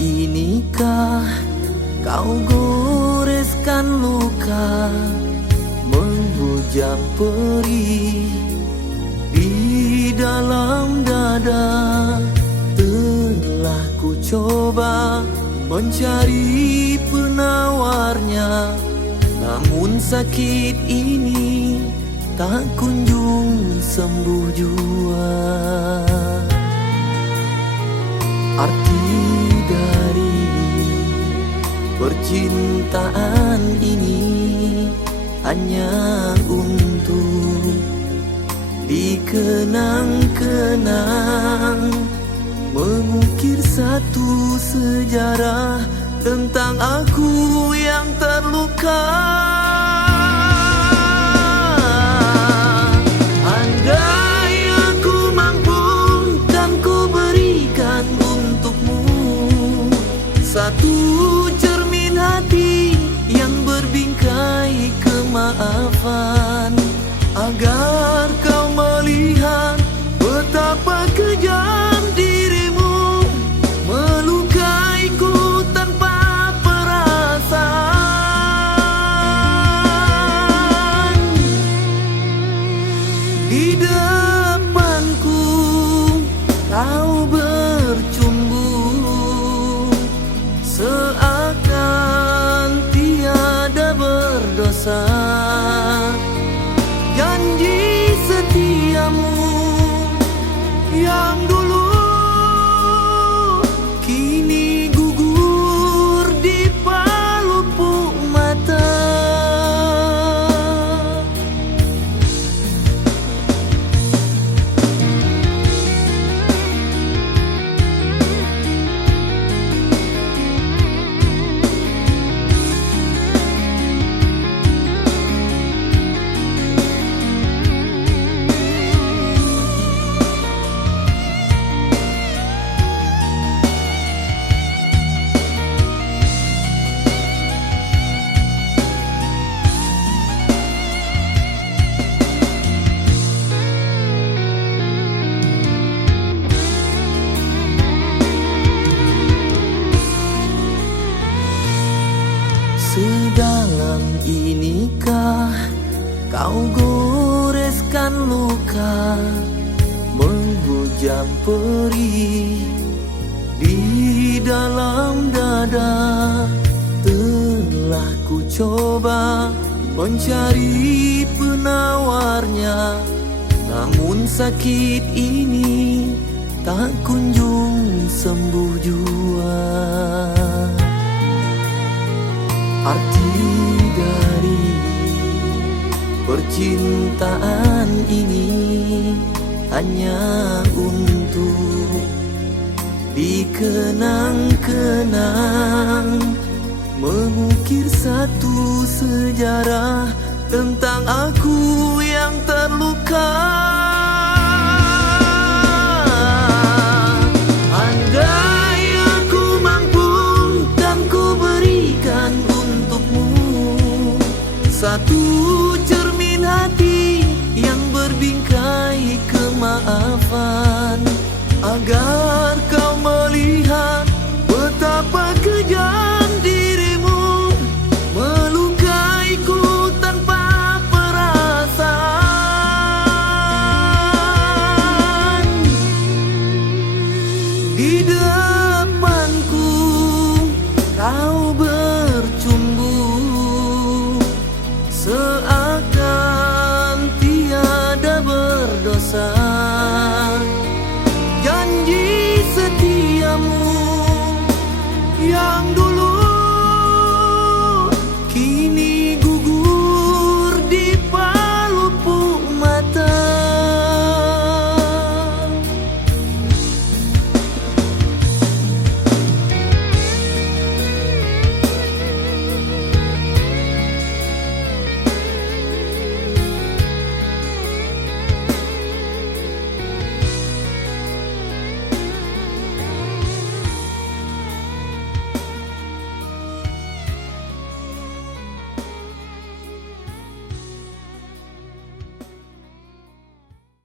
inikah kau goreskan luka, menghujam perih di dalam dada? Telah ku coba mencari penawarnya, namun sakit ini tak kunjung sembuh jua. Arti dari percintaan ini hanya untuk dikenang-kenang, mengukir satu sejarah tentang aku yang terluka. Andai aku mampu, kan ku berikan untukmu satu cermin hati yang berbingkai kemaafan, agar kau melihat betapa kejam dirimu, melukaiku tanpa perasaan. Di depanku kau bercumbu, seakan tiada berdosa. Janji setiamu yang dulu kini gugur di pelupuk mata. Sedalam inikah kau goreskan luka, menghujam perih di dalam dada? Telah ku coba mencari penawarnya, namun sakit ini tak kunjung sembuh jua. Arti dari percintaan ini hanya untuk dikenang-kenang, mengukir satu sejarah tentang aku yang terluka. Andai aku mampu, kan ku berikan satu cermin hati yang berbingkai kemaafan, agar kau melihat betapa kejam dirimu, melukaiku tanpa perasaan. Di depanku kau bercumbu, seakan tiada berdosa.